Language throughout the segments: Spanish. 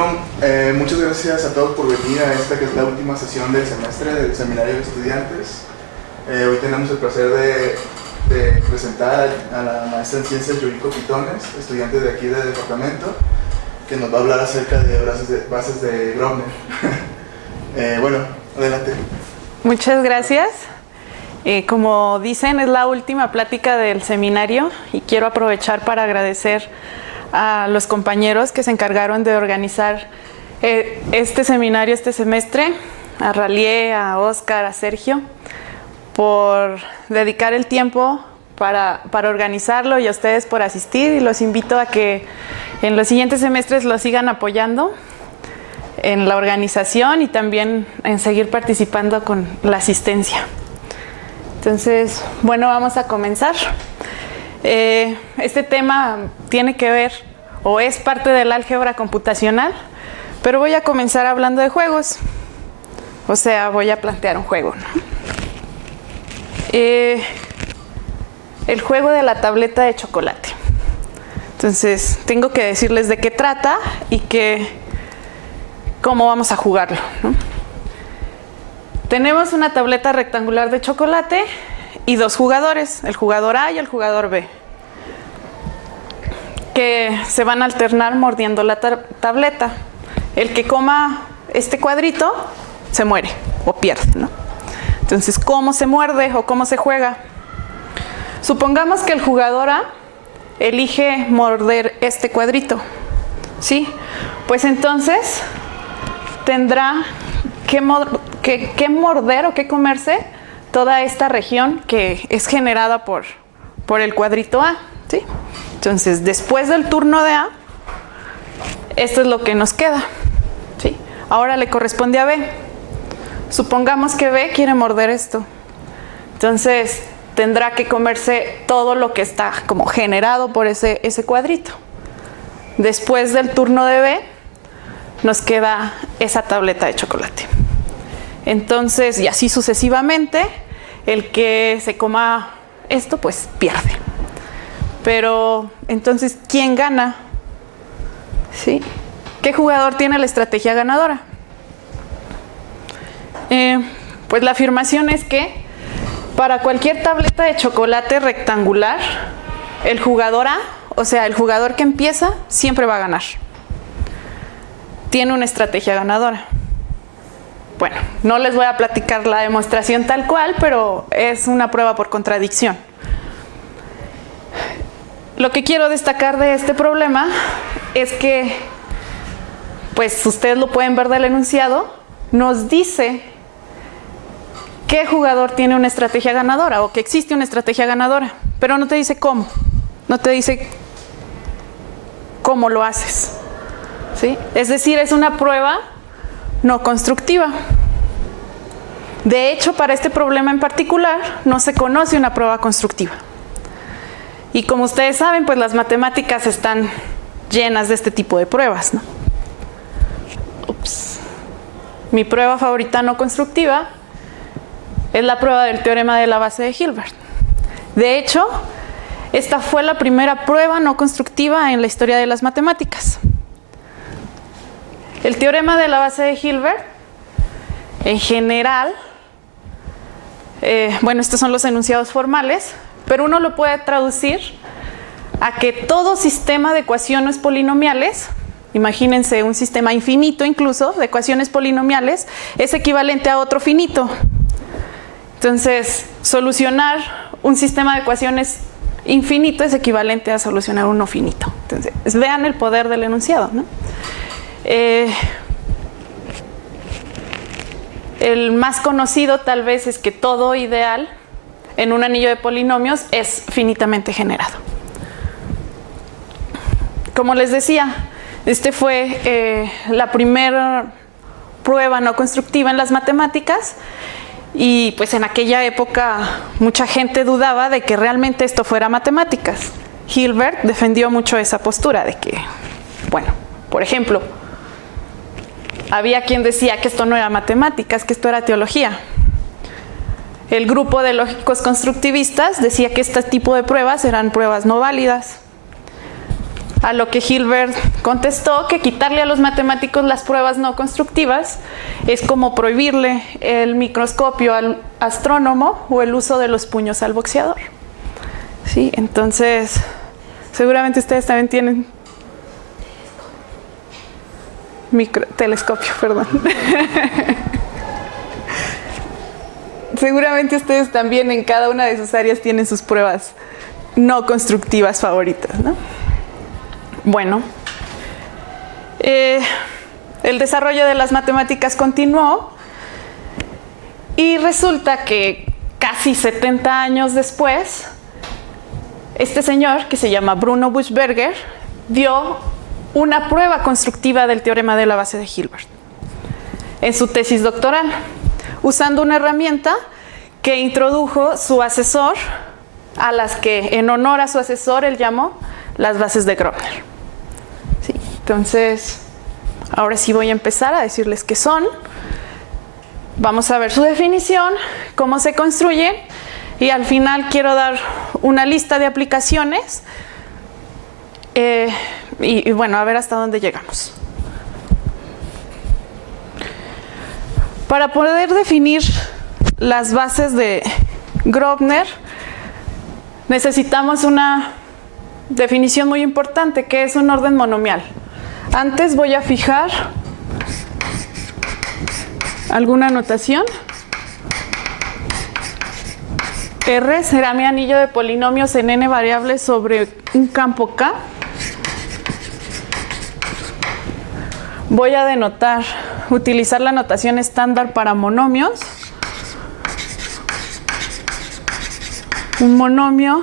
Bueno, muchas gracias a todos por venir a esta que es la última sesión del semestre del Seminario de Estudiantes. Hoy tenemos el placer de presentar a la maestra en Ciencias Yuriko Pitones, estudiante de aquí del departamento, que nos va a hablar acerca de bases de Grobner. Bueno, adelante. Muchas gracias. Como dicen, es la última plática del seminario y quiero aprovechar para agradecer a los compañeros que se encargaron de organizar este seminario este semestre, a Ralier, a Oscar, a Sergio, por dedicar el tiempo para organizarlo y a ustedes por asistir, y los invito a que en los siguientes semestres lo sigan apoyando en la organización y también en seguir participando con la asistencia. Entonces, bueno, vamos a comenzar. Este tema tiene que ver o es parte del álgebra computacional, pero voy a comenzar hablando de juegos. O sea, voy a plantear un juego, ¿no? El juego de la tableta de chocolate. Entonces, tengo que decirles de qué trata y cómo vamos a jugarlo, ¿no? Tenemos una tableta rectangular de chocolate y dos jugadores, el jugador A y el jugador B, que se van a alternar mordiendo la tableta. El que coma este cuadrito se muere o pierde, ¿no? Entonces, ¿cómo se muerde o cómo se juega? Supongamos que el jugador A elige morder este cuadrito, ¿sí? Pues entonces tendrá que morder o que comerse toda esta región que es generada por el cuadrito A, ¿sí? Entonces, después del turno de A, esto es lo que nos queda, ¿sí? Ahora le corresponde a B. Supongamos que B quiere morder esto. Entonces, tendrá que comerse todo lo que está como generado por ese cuadrito. Después del turno de B, nos queda esa tableta de chocolate. Entonces, y así sucesivamente, el que se coma esto, pues pierde. Pero, entonces, ¿quién gana? ¿Sí? ¿Qué jugador tiene la estrategia ganadora? Pues la afirmación es que para cualquier tableta de chocolate rectangular, el jugador A, o sea, el jugador que empieza, siempre va a ganar. Tiene una estrategia ganadora. Bueno, no les voy a platicar la demostración tal cual, pero es una prueba por contradicción. Lo que quiero destacar de este problema es que, pues ustedes lo pueden ver del enunciado, nos dice qué jugador tiene una estrategia ganadora o que existe una estrategia ganadora, pero no te dice cómo, no te dice cómo lo haces, ¿sí? Es decir, es una prueba no constructiva. De hecho, para este problema en particular, no se conoce una prueba constructiva. Y como ustedes saben, pues las matemáticas están llenas de este tipo de pruebas, ¿no? Mi prueba favorita no constructiva es la prueba del teorema de la base de Hilbert. De hecho, esta fue la primera prueba no constructiva en la historia de las matemáticas. El teorema de la base de Hilbert, en general, bueno, estos son los enunciados formales, pero uno lo puede traducir a que todo sistema de ecuaciones polinomiales, imagínense un sistema infinito incluso de ecuaciones polinomiales, es equivalente a otro finito. Entonces, solucionar un sistema de ecuaciones infinito es equivalente a solucionar uno finito. Entonces, vean el poder del enunciado, ¿no? El más conocido tal vez es que todo ideal en un anillo de polinomios es finitamente generado. Como les decía, este fue la primera prueba no constructiva en las matemáticas y pues en aquella época mucha gente dudaba de que realmente esto fuera matemáticas. Hilbert defendió mucho esa postura de que, bueno, por ejemplo, había quien decía que esto no era matemáticas, que esto era teología. El grupo de lógicos constructivistas decía que este tipo de pruebas eran pruebas no válidas. A lo que Hilbert contestó que quitarle a los matemáticos las pruebas no constructivas es como prohibirle el microscopio al astrónomo o el uso de los puños al boxeador. Sí, entonces, seguramente ustedes también tienen telescopio, perdón. Seguramente ustedes también en cada una de sus áreas tienen sus pruebas no constructivas favoritas, ¿no? Bueno, el desarrollo de las matemáticas continuó y resulta que casi 70 años después, este señor, que se llama Bruno Buchberger, dio una prueba constructiva del teorema de la base de Hilbert en su tesis doctoral, usando una herramienta que introdujo su asesor, a las que en honor a su asesor él llamó las bases de Grobner. Sí, entonces, ahora sí voy a empezar a decirles qué son. Vamos a ver su definición, cómo se construyen, y al final quiero dar una lista de aplicaciones y bueno, a ver hasta dónde llegamos. Para poder definir las bases de Grobner, necesitamos una definición muy importante, que es un orden monomial. Antes voy a fijar alguna notación. R será mi anillo de polinomios en n variables sobre un campo K. Voy a utilizar la notación estándar para monomios. Un monomio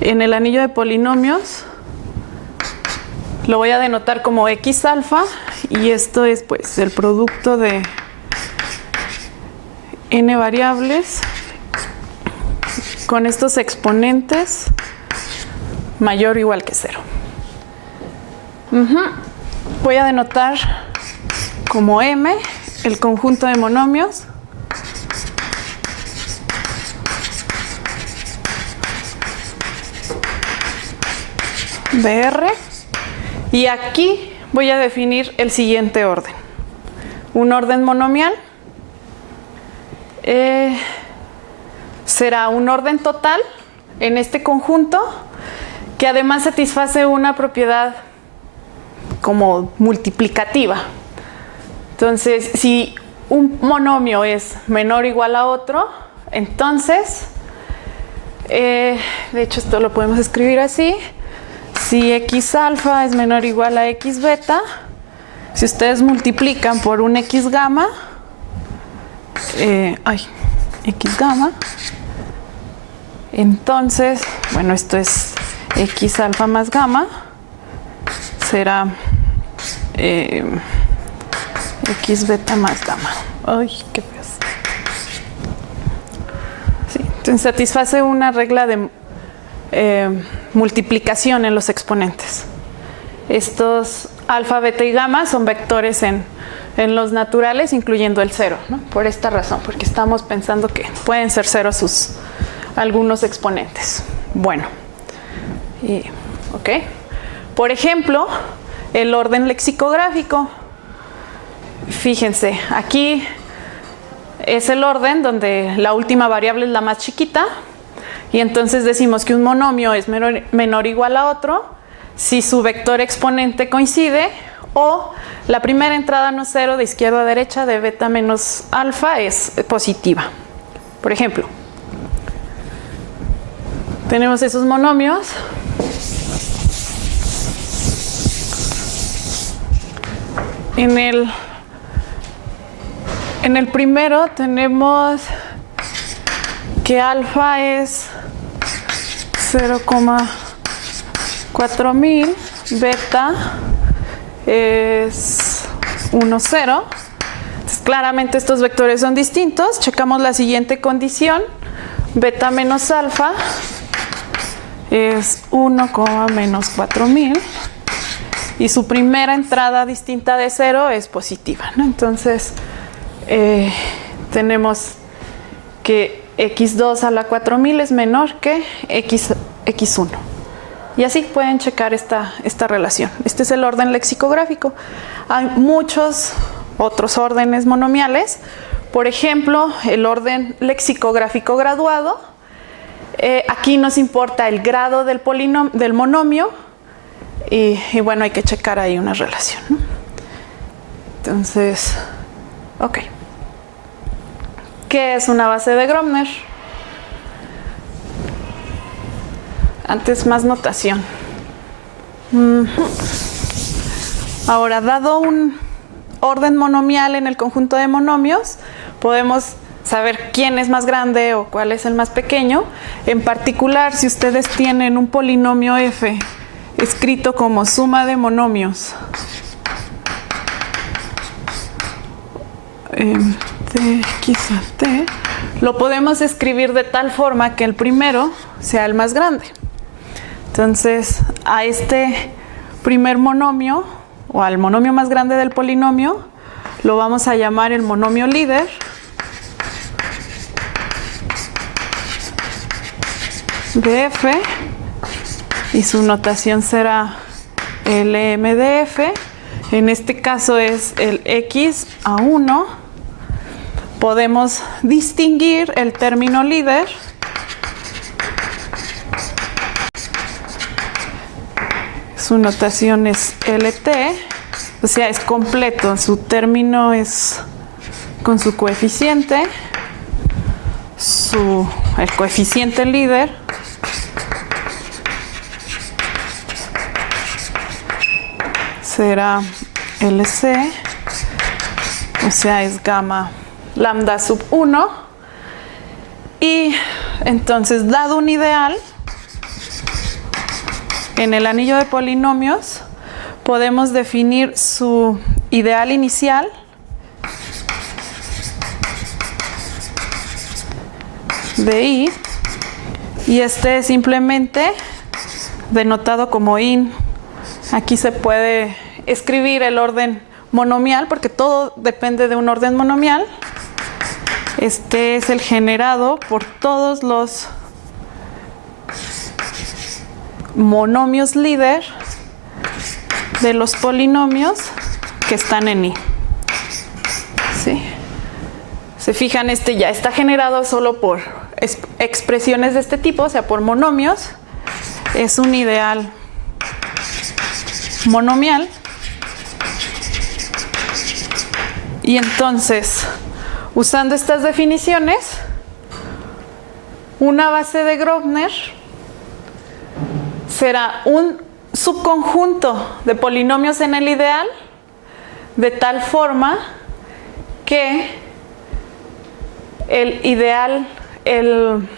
en el anillo de polinomios lo voy a denotar como X alfa, y esto es pues el producto de n variables con estos exponentes mayor o igual que 0. Voy a denotar como M el conjunto de monomios BR, y aquí voy a definir el siguiente orden. Un orden monomial será un orden total en este conjunto que además satisface una propiedad como multiplicativa. Entonces, si un monomio es menor o igual a otro, entonces, de hecho esto lo podemos escribir así: si X alfa es menor o igual a X beta, si ustedes multiplican por un X gamma, X gamma, entonces, bueno, esto es X alfa más gamma, será X beta más gamma. Ay, qué feo. Sí, entonces satisface una regla de multiplicación en los exponentes. Estos alfa, beta y gamma son vectores en los naturales, incluyendo el 0, ¿no? Por esta razón, porque estamos pensando que pueden ser 0 algunos exponentes. Bueno, ok. Por ejemplo, el orden lexicográfico. Fíjense, aquí es el orden donde la última variable es la más chiquita, y entonces decimos que un monomio es menor o igual a otro si su vector exponente coincide, o la primera entrada no es 0 de izquierda a derecha de beta menos alfa es positiva. Por ejemplo, tenemos esos monomios. En el primero tenemos que alfa es 0,4000, beta es 1, 0. Entonces, claramente estos vectores son distintos. Checamos la siguiente condición: beta menos alfa es 1, menos 4000, y su primera entrada distinta de 0 es positiva, ¿no? Entonces, tenemos que x2 a la 4000 es menor que x1. Y así pueden checar esta relación. Este es el orden lexicográfico. Hay muchos otros órdenes monomiales. Por ejemplo, el orden lexicográfico graduado. Aquí nos importa el grado del monomio. Y bueno, hay que checar ahí una relación, ¿no? Entonces, ok. ¿Qué es una base de Grobner? Antes más notación. Ahora, dado un orden monomial en el conjunto de monomios, podemos saber quién es más grande o cuál es el más pequeño. En particular, si ustedes tienen un polinomio f escrito como suma de monomios de x a t, lo podemos escribir de tal forma que el primero sea el más grande. Entonces, a este primer monomio, o al monomio más grande del polinomio, lo vamos a llamar el monomio líder. De f, y su notación será Lm de f. En este caso es el x a 1. Podemos distinguir el término líder su notación es LT, o sea, es completo. Su término es con su coeficiente, el coeficiente líder, será LC, o sea, es gamma lambda sub 1. Y entonces, dado un ideal, en el anillo de polinomios podemos definir su ideal inicial de I, y este es simplemente denotado como IN. Aquí se puede escribir el orden monomial porque todo depende de un orden monomial. Este es el generado por todos los monomios líder de los polinomios que están en I. ¿Sí? Se fijan, este ya está generado solo por expresiones de este tipo, o sea, por monomios. Es un ideal monomial. Y entonces, usando estas definiciones, una base de Grobner será un subconjunto de polinomios en el ideal, de tal forma que el ideal, el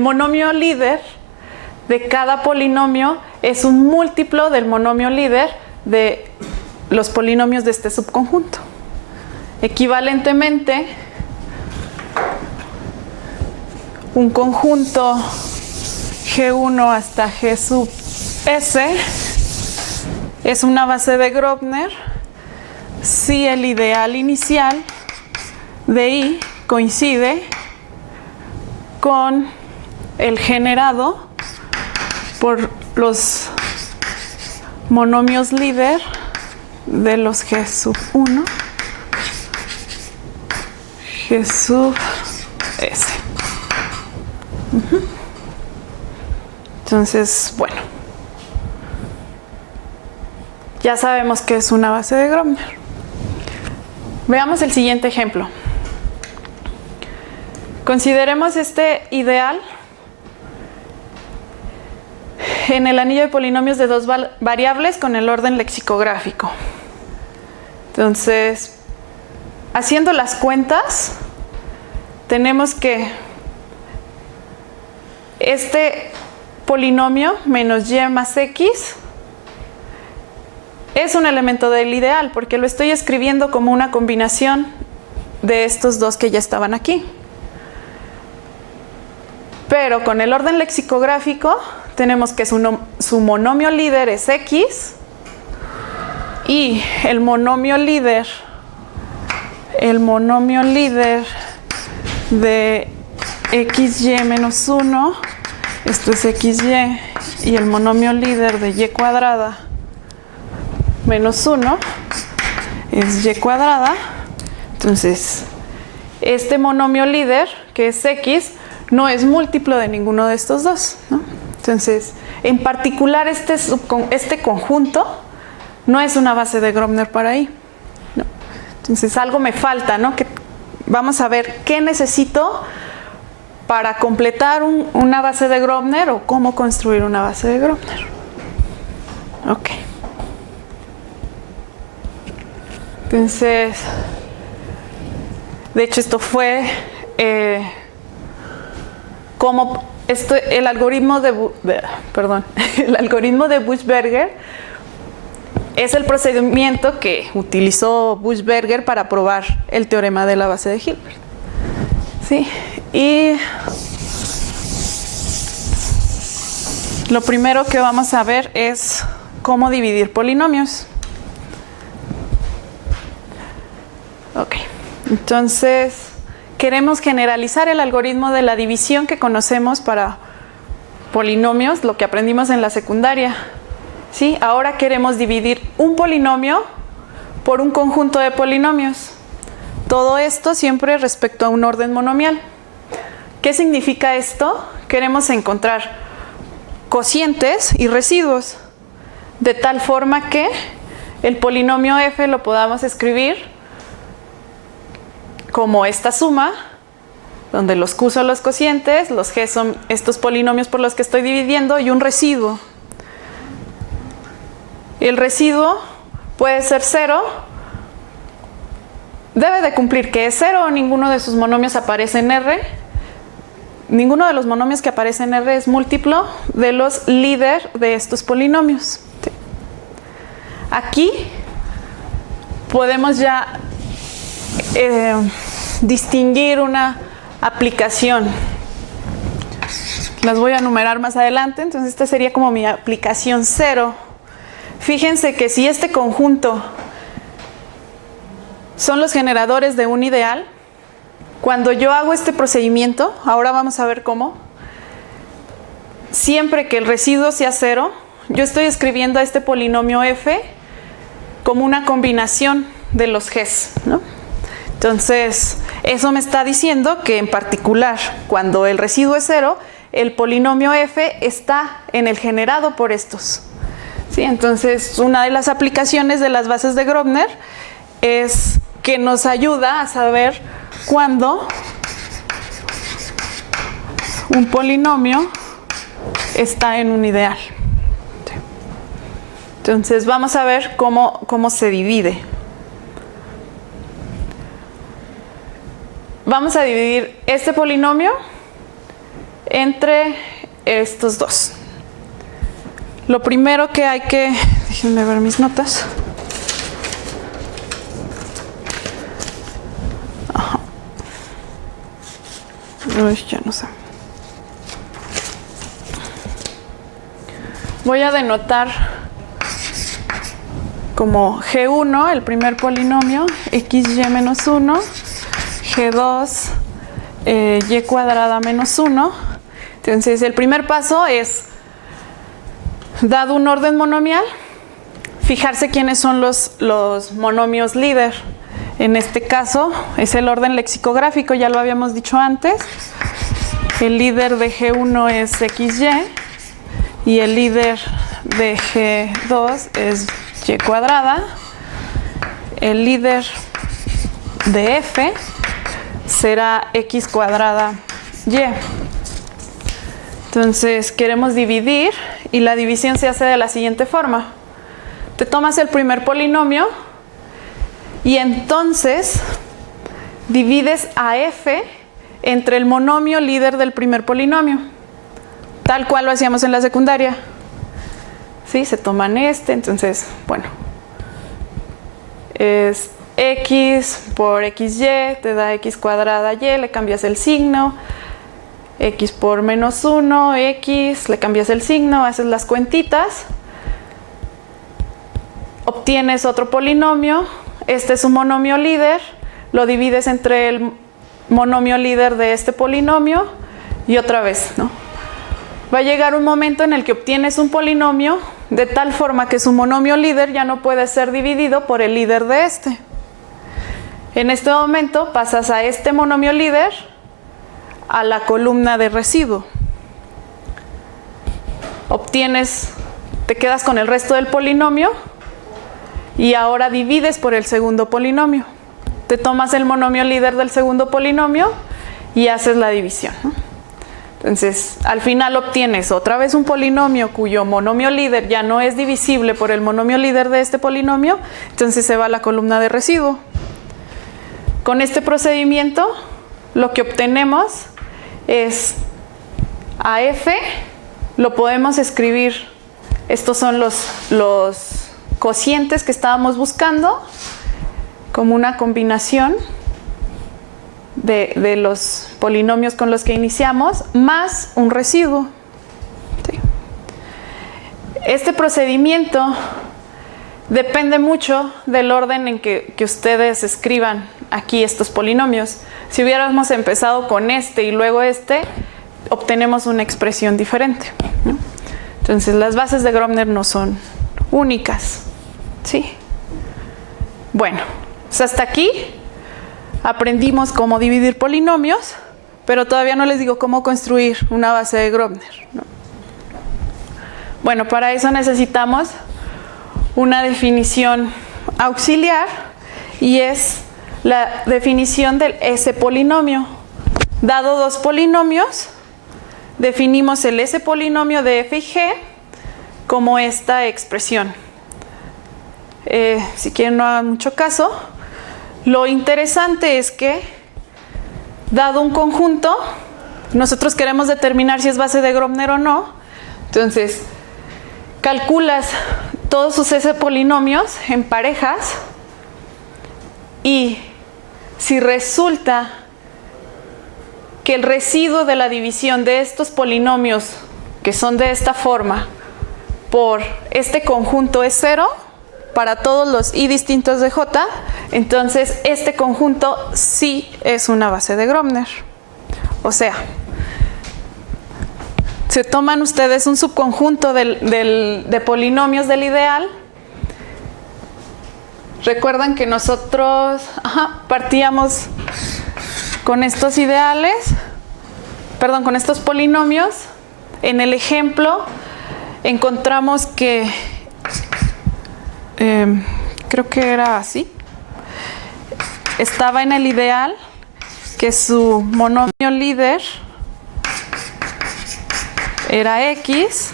monomio líder de cada polinomio es un múltiplo del monomio líder de los polinomios de este subconjunto. Equivalentemente, un conjunto G1 hasta G sub S es una base de Grobner si el ideal inicial de I coincide con el generado por los monomios líder de los G sub 1, G sub S. Entonces, bueno, ya sabemos que es una base de Grobner. Veamos el siguiente ejemplo. Consideremos este ideal en el anillo de polinomios de dos variables con el orden lexicográfico. Entonces, haciendo las cuentas, tenemos que este polinomio menos y más x es un elemento del ideal porque lo estoy escribiendo como una combinación de estos dos que ya estaban aquí. Pero con el orden lexicográfico tenemos que su monomio líder es x y el monomio líder de xy menos 1 Esto es XY y el monomio líder de Y cuadrada menos 1 es Y cuadrada. Entonces, este monomio líder, que es X, no es múltiplo de ninguno de estos dos, ¿no? Entonces, en particular, este conjunto no es una base de Grobner para ahí, ¿no? Entonces, algo me falta, ¿no? Que vamos a ver qué necesito para completar una base de Grobner o cómo construir una base de Grobner. Ok. Entonces, de hecho, esto fue el algoritmo el algoritmo de Buchberger es el procedimiento que utilizó Buchberger para probar el teorema de la base de Hilbert. ¿Sí? Y lo primero que vamos a ver es cómo dividir polinomios. Ok, entonces queremos generalizar el algoritmo de la división que conocemos para polinomios, lo que aprendimos en la secundaria. ¿Sí? Ahora queremos dividir un polinomio por un conjunto de polinomios. Todo esto siempre respecto a un orden monomial. ¿Qué significa esto? Queremos encontrar cocientes y residuos, de tal forma que el polinomio f lo podamos escribir como esta suma, donde los q son los cocientes, los g son estos polinomios por los que estoy dividiendo, y un residuo. El residuo puede ser 0, debe de cumplir que es 0 o ninguno de sus monomios aparece en R. Ninguno de los monomios que aparece en R es múltiplo de los líder de estos polinomios. ¿Sí? Aquí podemos ya distinguir una aplicación. Las voy a enumerar más adelante. Entonces esta sería como mi aplicación 0. Fíjense que si este conjunto son los generadores de un ideal, cuando yo hago este procedimiento, ahora vamos a ver cómo, siempre que el residuo sea 0, yo estoy escribiendo a este polinomio f como una combinación de los g's, ¿no? Entonces, eso me está diciendo que en particular, cuando el residuo es 0, el polinomio f está en el generado por estos. ¿Sí? Entonces, una de las aplicaciones de las bases de Grobner es que nos ayuda a saber cuándo un polinomio está en un ideal. ¿Sí? Entonces, vamos a ver cómo se divide. Vamos a dividir este polinomio entre estos dos. Lo primero que hay que... Déjenme ver mis notas. Ajá. Uy, ya no sé. Voy a denotar como G1, el primer polinomio, XY menos 1, G2, Y cuadrada menos 1. Entonces, el primer paso es, dado un orden monomial, fijarse quiénes son los monomios líder. En este caso, es el orden lexicográfico, ya lo habíamos dicho antes. El líder de G1 es XY y el líder de G2 es Y cuadrada. El líder de F será X cuadrada Y. Entonces queremos dividir y la división se hace de la siguiente forma. Te tomas el primer polinomio y entonces divides a F entre el monomio líder del primer polinomio, tal cual lo hacíamos en la secundaria. ¿Sí? Se toman entonces, bueno, es X por XY, te da X cuadrada Y, le cambias el signo. X por menos 1, X, le cambias el signo, haces las cuentitas, obtienes otro polinomio, este es un monomio líder, lo divides entre el monomio líder de este polinomio y otra vez, ¿no? va a llegar un momento en el que obtienes un polinomio de tal forma que su monomio líder ya no puede ser dividido por el líder de este. En este momento pasas a este monomio líder a la columna de residuo. Te quedas con el resto del polinomio y ahora divides por el segundo polinomio. Te tomas el monomio líder del segundo polinomio y haces la división, ¿no? Entonces, al final obtienes otra vez un polinomio cuyo monomio líder ya no es divisible por el monomio líder de este polinomio, entonces se va a la columna de residuo. Con este procedimiento, lo que obtenemos es a f, lo podemos escribir, estos son los cocientes que estábamos buscando, como una combinación de los polinomios con los que iniciamos, más un residuo. ¿Sí? Este procedimiento depende mucho del orden en que ustedes escriban aquí estos polinomios. Si hubiéramos empezado con este y luego este, obtenemos una expresión diferente, ¿no? Entonces, las bases de Grobner no son únicas, ¿sí? Bueno, pues hasta aquí aprendimos cómo dividir polinomios, pero todavía no les digo cómo construir una base de Grobner, ¿no? Bueno, para eso necesitamos una definición auxiliar y es la definición del S polinomio. Dado dos polinomios, definimos el S polinomio de f y g como esta expresión. Si quieren, no hagan mucho caso. Lo interesante es que, dado un conjunto, nosotros queremos determinar si es base de Grobner o no. Entonces, calculas todos sus S polinomios en parejas y si resulta que el residuo de la división de estos polinomios, que son de esta forma, por este conjunto es 0, para todos los i distintos de j, entonces este conjunto sí es una base de Grobner. O sea, se toman ustedes un subconjunto de polinomios del ideal. Recuerdan que nosotros partíamos con estos ideales, perdón, con estos polinomios. En el ejemplo encontramos que creo que era así. Estaba en el ideal que su monomio líder era x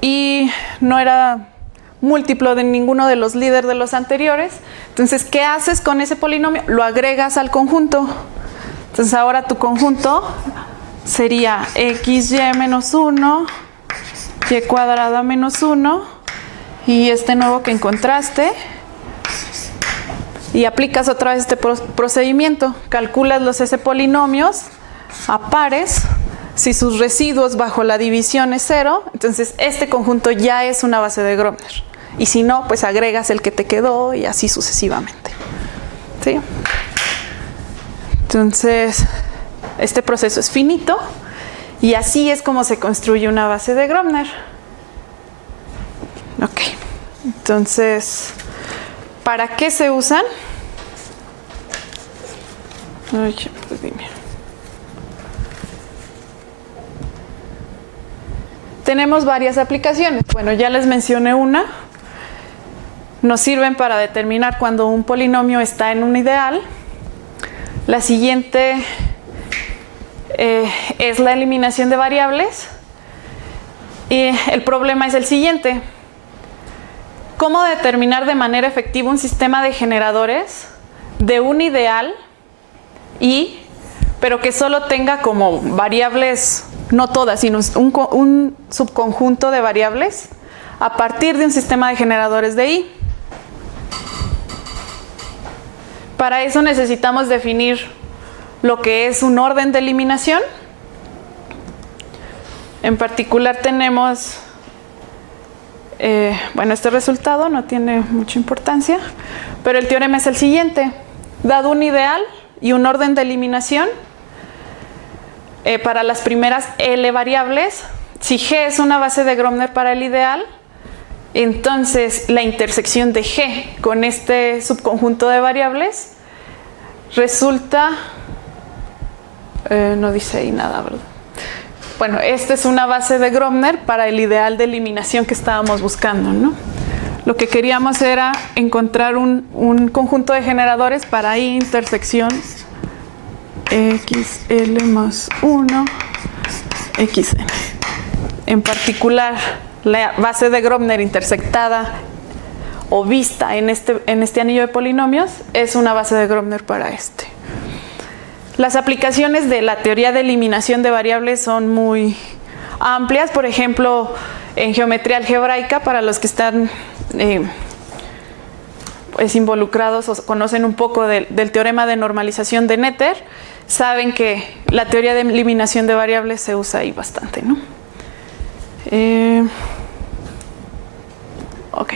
y no era múltiplo de ninguno de los líderes de los anteriores. Entonces, ¿qué haces con ese polinomio? Lo agregas al conjunto. Entonces, ahora tu conjunto sería xy menos 1, y cuadrada menos 1, y este nuevo que encontraste, y aplicas otra vez este procedimiento. Calculas los S polinomios a pares. Si sus residuos bajo la división es 0, entonces este conjunto ya es una base de Grobner. Y si no, pues agregas el que te quedó y así sucesivamente. ¿Sí? Entonces, este proceso es finito y así es como se construye una base de Grobner. Ok. Entonces, ¿para qué se usan? Ay, pues dime. Tenemos varias aplicaciones. Bueno, ya les mencioné una. Nos sirven para determinar cuando un polinomio está en un ideal. La siguiente es la eliminación de variables. Y el problema es el siguiente. ¿Cómo determinar de manera efectiva un sistema de generadores de un ideal pero que solo tenga como variables, no todas, sino un subconjunto de variables a partir de un sistema de generadores de i? Para eso necesitamos definir lo que es un orden de eliminación. En particular tenemos, bueno, este resultado no tiene mucha importancia, pero el teorema es el siguiente. Dado un ideal y un orden de eliminación, para las primeras L variables, si G es una base de Grobner para el ideal, entonces la intersección de G con este subconjunto de variables resulta, no dice ahí nada, ¿verdad? Bueno, esta es una base de Grobner para el ideal de eliminación que estábamos buscando, ¿no? Lo que queríamos era encontrar un conjunto de generadores para I intersección XL más 1 XN. En particular, la base de Grobner intersectada o vista en este anillo de polinomios es una base de Grobner para este. Las aplicaciones de la teoría de eliminación de variables son muy amplias. Por ejemplo, en geometría algebraica, para los que están pues involucrados o conocen un poco del teorema de normalización de Noether, saben que la teoría de eliminación de variables se usa ahí bastante, ¿no? Ok.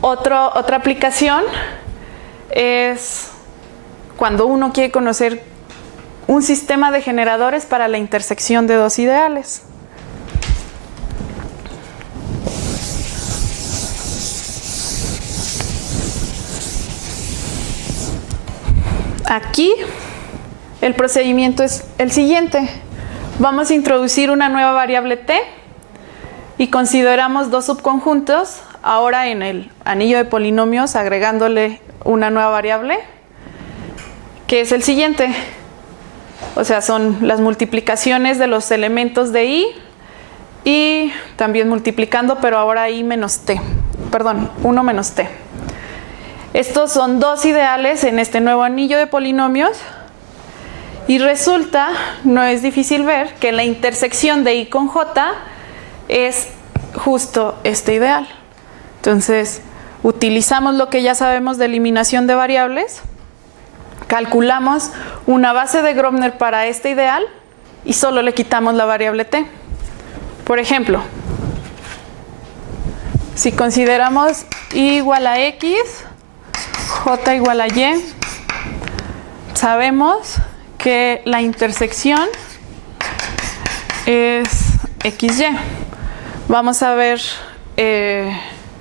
Otra aplicación es cuando uno quiere conocer un sistema de generadores para la intersección de dos ideales. Aquí el procedimiento es el siguiente. Vamos a introducir una nueva variable t y consideramos dos subconjuntos, ahora en el anillo de polinomios agregándole una nueva variable, que es el siguiente. O sea, son las multiplicaciones de los elementos de i y también multiplicando, pero ahora i menos t, perdón, 1 menos t. Estos son dos ideales en este nuevo anillo de polinomios y resulta, no es difícil ver, que la intersección de i con j es justo este ideal. Entonces, utilizamos lo que ya sabemos de eliminación de variables, calculamos una base de Grobner para este ideal y solo le quitamos la variable t. Por ejemplo, si consideramos i igual a x, j igual a y, sabemos que la intersección es xy. Vamos a ver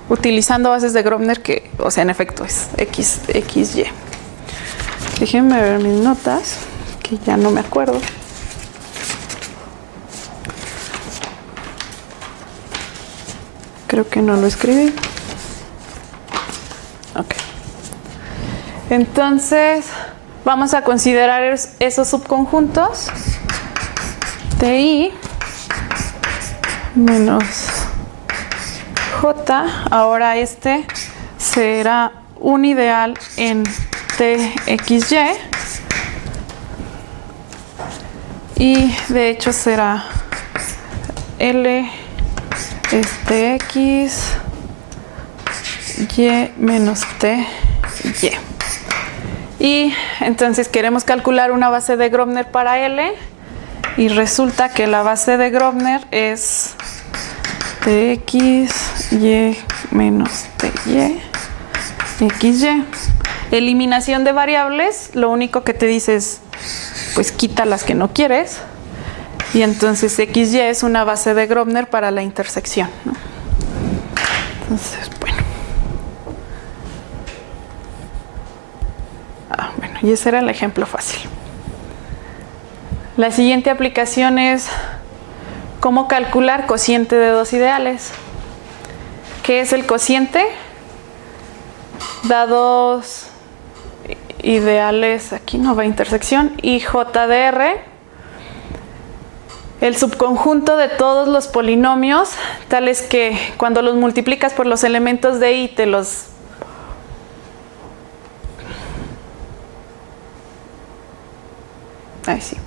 utilizando bases de Grobner que, o sea, en efecto es xy. Déjenme ver mis notas, que ya no me acuerdo. Creo que no lo escribí. Ok. Entonces, vamos a considerar esos subconjuntos de i menos j. Ahora este será un ideal en txy y de hecho será l x y menos t y. Y entonces queremos calcular una base de Grobner para L y resulta que la base de Grobner es tx y menos ty xy. Eliminación de variables, lo único que te dice es pues quita las que no quieres y entonces xy es una base de Grobner para la intersección, ¿no? Entonces, bueno. Bueno, y ese era el ejemplo fácil. La siguiente aplicación es cómo calcular cociente de dos ideales. ¿Qué es el cociente? Dados ideales, aquí no va intersección, y j de r, el subconjunto de todos los polinomios, tales que cuando los multiplicas por los elementos de i te los ahí sí.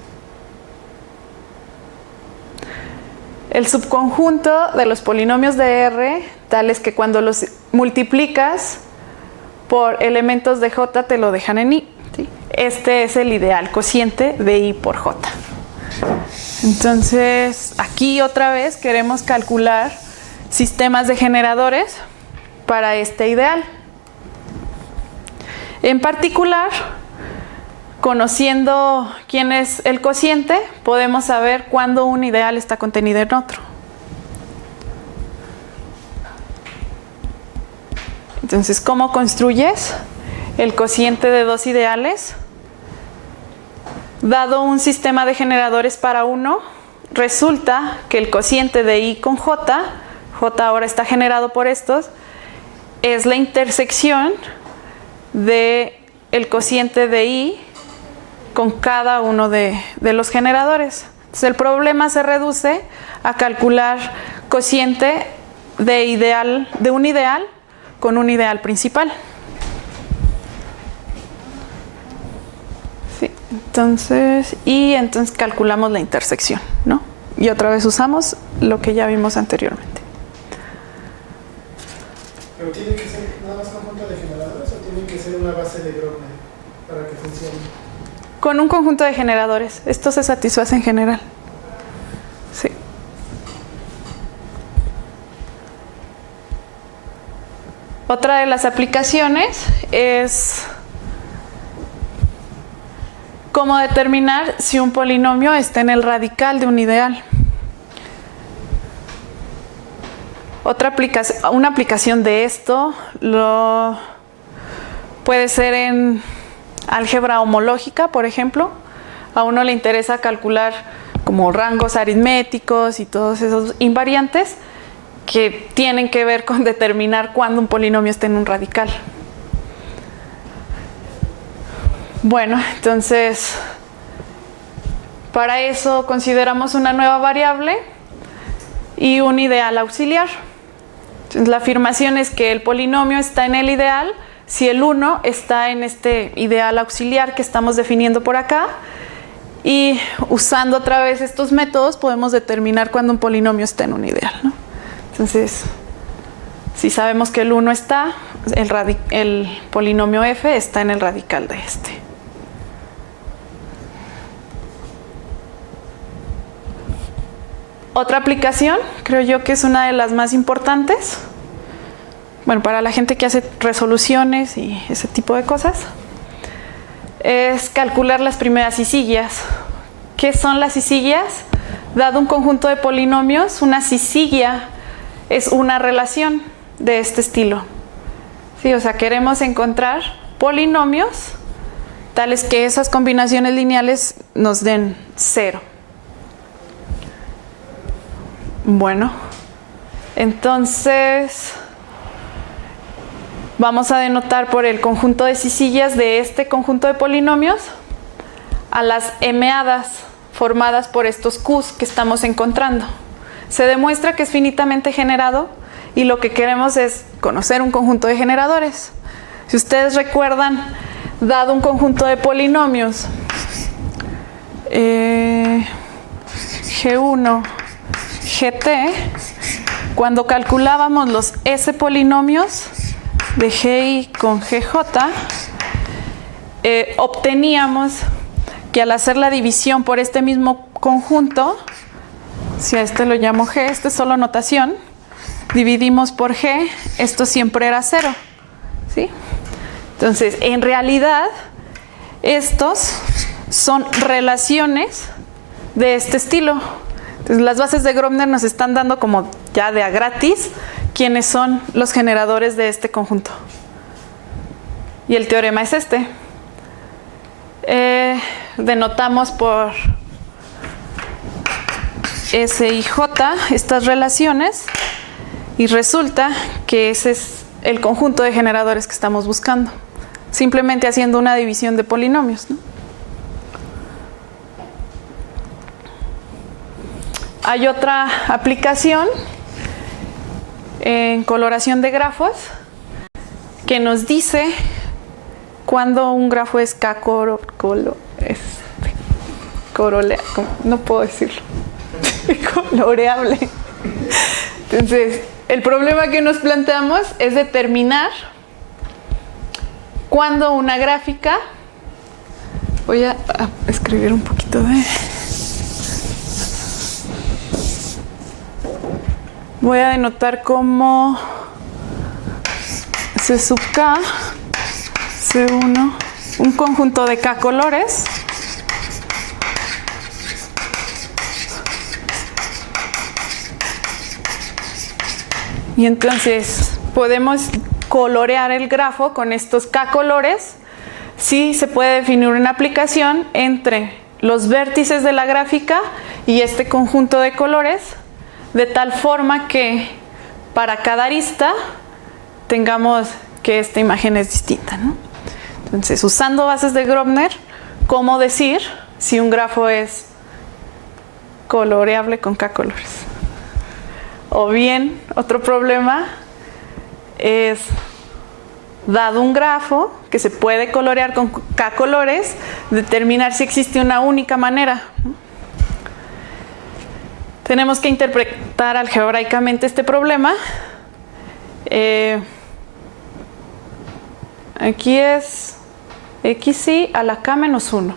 El subconjunto de los polinomios de r, tales que cuando los multiplicas por elementos de j te lo dejan en i, ¿sí? Este es el ideal cociente de i por j. Entonces, aquí otra vez queremos calcular sistemas de generadores para este ideal. En particular, conociendo quién es el cociente, podemos saber cuándo un ideal está contenido en otro. Entonces, ¿cómo construyes el cociente de dos ideales? Dado un sistema de generadores para uno, resulta que el cociente de I con J, J ahora está generado por estos, es la intersección del cociente de I con cada uno de los generadores. Entonces, el problema se reduce a calcular cociente de un ideal con un ideal principal. Sí, entonces calculamos la intersección, ¿no? Y otra vez usamos lo que ya vimos anteriormente. ¿Pero tiene que ser nada más conjunto de generadores o tiene que ser una base de Grobner para que funcione? Con un conjunto de generadores. Esto se satisface en general. Sí. Otra de las aplicaciones es cómo determinar si un polinomio está en el radical de un ideal. Una aplicación de esto puede ser en álgebra homológica, por ejemplo. A uno le interesa calcular como rangos aritméticos y todos esos invariantes que tienen que ver con determinar cuándo un polinomio está en un radical. Bueno, entonces, para eso consideramos una nueva variable y un ideal auxiliar. Entonces, la afirmación es que el polinomio está en el ideal si el 1 está en este ideal auxiliar que estamos definiendo por acá, y usando otra vez estos métodos podemos determinar cuándo un polinomio está en un ideal, ¿no? Entonces, si sabemos que el 1 está, el polinomio f está en el radical de este. Otra aplicación, creo yo que es una de las más importantes, bueno, para la gente que hace resoluciones y ese tipo de cosas, es calcular las primeras sisillas. ¿Qué son las sisillas? Dado un conjunto de polinomios, una sisilla es una relación de este estilo. Sí, o sea, queremos encontrar polinomios tales que esas combinaciones lineales nos den 0. Bueno, entonces vamos a denotar por el conjunto de sisillas de este conjunto de polinomios a las m-hadas formadas por estos q's que estamos encontrando. Se demuestra que es finitamente generado y lo que queremos es conocer un conjunto de generadores. Si ustedes recuerdan, dado un conjunto de polinomios G1, GT, cuando calculábamos los S polinomios de GI con GJ, obteníamos que al hacer la división por este mismo conjunto, si a este lo llamo G, este es solo notación, dividimos por G, esto siempre era 0, ¿sí? Entonces, en realidad, estos son relaciones de este estilo. Entonces, las bases de Grobner nos están dando como ya de a gratis quiénes son los generadores de este conjunto. Y el teorema es este. Denotamos por S y J estas relaciones y resulta que ese es el conjunto de generadores que estamos buscando, simplemente haciendo una división de polinomios, ¿no? Hay otra aplicación en coloración de grafos que nos dice cuando un grafo es no puedo decirlo, coloreable. Entonces, el problema que nos planteamos es determinar cuando una gráfica, voy a escribir un poquito voy a denotar como C sub K, C1, un conjunto de K colores y entonces podemos colorear el grafo con estos K colores. Sí se puede definir una aplicación entre los vértices de la gráfica y este conjunto de colores, de tal forma que para cada arista tengamos que esta imagen es distinta, ¿no? Entonces, usando bases de Grobner, ¿cómo decir si un grafo es coloreable con K colores? O bien, otro problema es, dado un grafo que se puede colorear con K colores, determinar si existe una única manera. Tenemos que interpretar algebraicamente este problema. Aquí es xi a la k menos 1.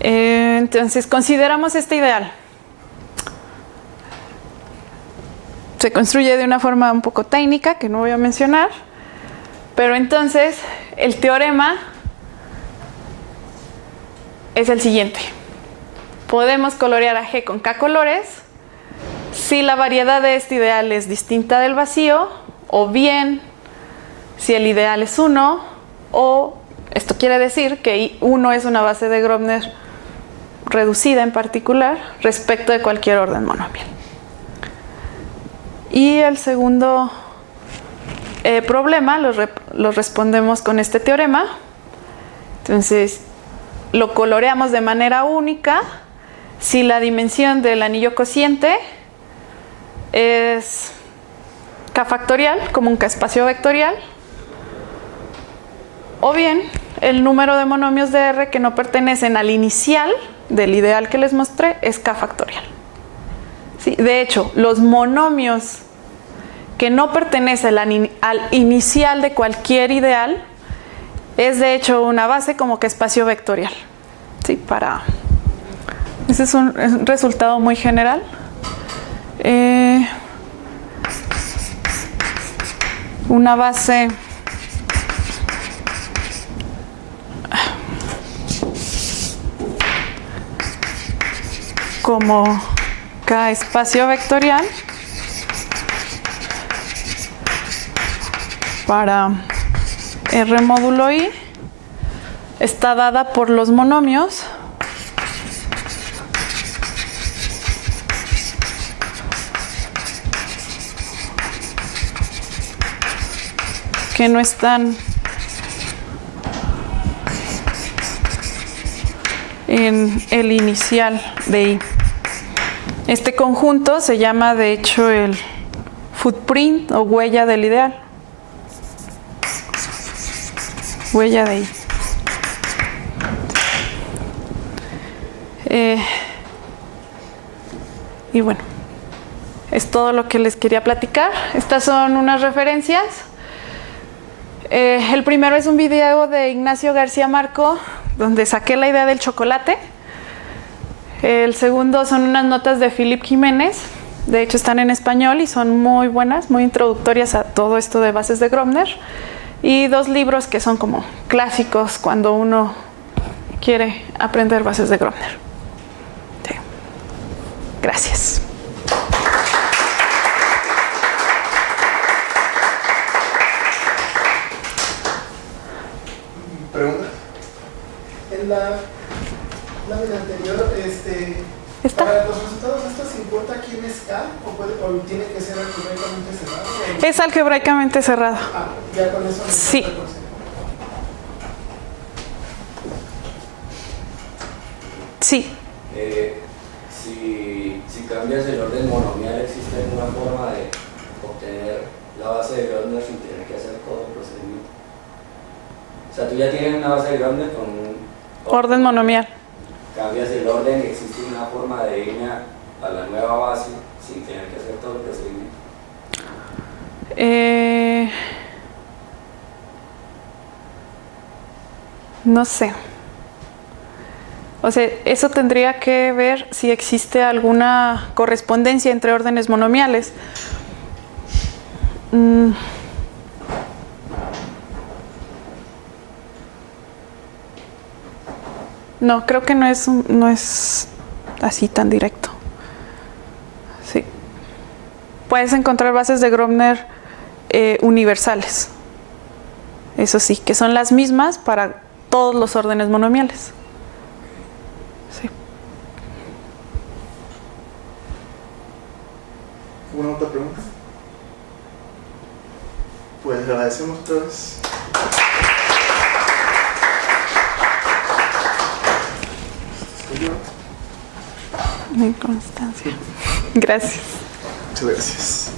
Entonces, consideramos este ideal. Se construye de una forma un poco técnica que no voy a mencionar, pero entonces el teorema es el siguiente. Podemos colorear a G con K colores si la variedad de este ideal es distinta del vacío, o bien si el ideal es 1, o esto quiere decir que 1 es una base de Grobner reducida en particular respecto de cualquier orden monomial. Y el segundo problema lo respondemos con este teorema. Entonces, lo coloreamos de manera única si la dimensión del anillo cociente es K factorial, como un K espacio vectorial, o bien el número de monomios de R que no pertenecen al inicial del ideal que les mostré es K factorial. Sí, de hecho, los monomios que no pertenecen al inicial de cualquier ideal es de hecho una base como que espacio vectorial. ¿Sí? Ese es un resultado muy general. Una base como K espacio vectorial para R módulo I está dada por los monomios que no están en el inicial de I. Este conjunto se llama de hecho el footprint o huella del ideal. Huella de I. Y bueno, es todo lo que les quería platicar. Estas son unas referencias. El primero es un video de Ignacio García Marco, donde saqué la idea del chocolate. El segundo son unas notas de Philip Jiménez. De hecho, están en español y son muy buenas, muy introductorias a todo esto de bases de Grobner. Y 2 libros que son como clásicos cuando uno quiere aprender bases de Grobner. Sí. Gracias. ¿Preguntas? En la lámina anterior, ¿Está? para los resultados estos, ¿importa quién es K o tiene que ser algebraicamente cerrado? Es algebraicamente cerrado. Ah, ya con eso. Sí. Sí. Si cambias el orden monomial, ¿existe alguna forma de obtener la base de Grobner sin tener que hacer todo el procedimiento? O sea, tú ya tienes una base de Grobner con un Orden monomial. Cambias el orden y existe una forma de irme a la nueva base sin tener que hacer todo el procedimiento. No sé. O sea, eso tendría que ver si existe alguna correspondencia entre órdenes monomiales. No, creo que no es así tan directo. Sí. Puedes encontrar bases de Grobner universales. Eso sí, que son las mismas para todos los órdenes monomiales. Sí. ¿Alguna otra pregunta? Pues agradecemos otra vez. Estoy yo. Mi constancia. Gracias. Muchas gracias.